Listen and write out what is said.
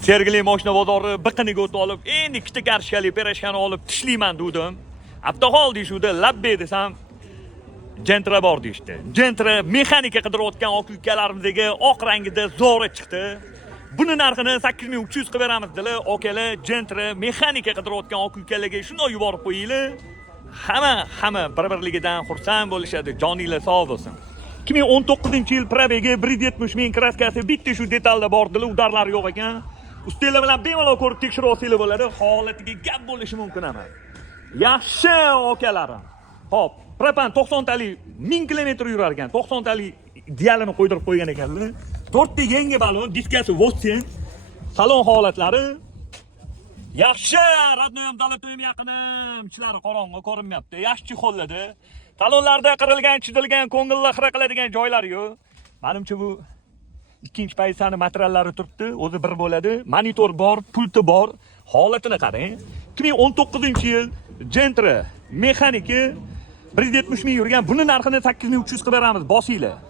Sergeli mashina bozori biqiniga o'tib olib, endi ikkita karshkali perashkani olib tishlayman dedim. Abdahol deyishuvdi, labbe desam, Gentra bor deyishdi. Gentra mexanika qidirayotgan oq ukalarimizga oq rangida zo'ri chiqdi. Buni narxini 8300 qilib beramiz dedilar. Okalar Gentra mexanika qidirayotgan oq ukalarga shunday yuborib qo'yinglar. Hamma bir-birligidan xursand bo'lishadi. Joninglar sog' bo'lsin. 2019-yil probegi 170 ming kraskasi bitta shu detalda bor dedilar, udarlar yo'q ekan. Ustinglar bilan bemalol ko'rib tekshirib olsanglar bo'ladi. Holatiga gap bo'lishi mumkin emas. Yaxshi okalarim. Hop, propan 90 talik 1000 kilometr yurar ekan. 90 talik dialini qo'ydirib qo'ygan ekanlar. 4 ta yangi balon, diskasi Vossen. Salon holatlari yaxshi, radnoy ham dalatoyim yaqinim, ichlari qorong'i ko'rinmayapti. Yaxshi xolladi. Talonlarda qirilgan, chizilgan, ko'ngilli xira qiladigan joylari yo'q. Menimcha bu ikkinchi paysani materiallari turibdi, o'zi bir bo'ladi. Monitor bor, pulti bor. Holatini qarang. 2019-yil Gentra mexaniki 170 ming yurgan. Buni narxini 8300 qilib beramiz, bosinglar.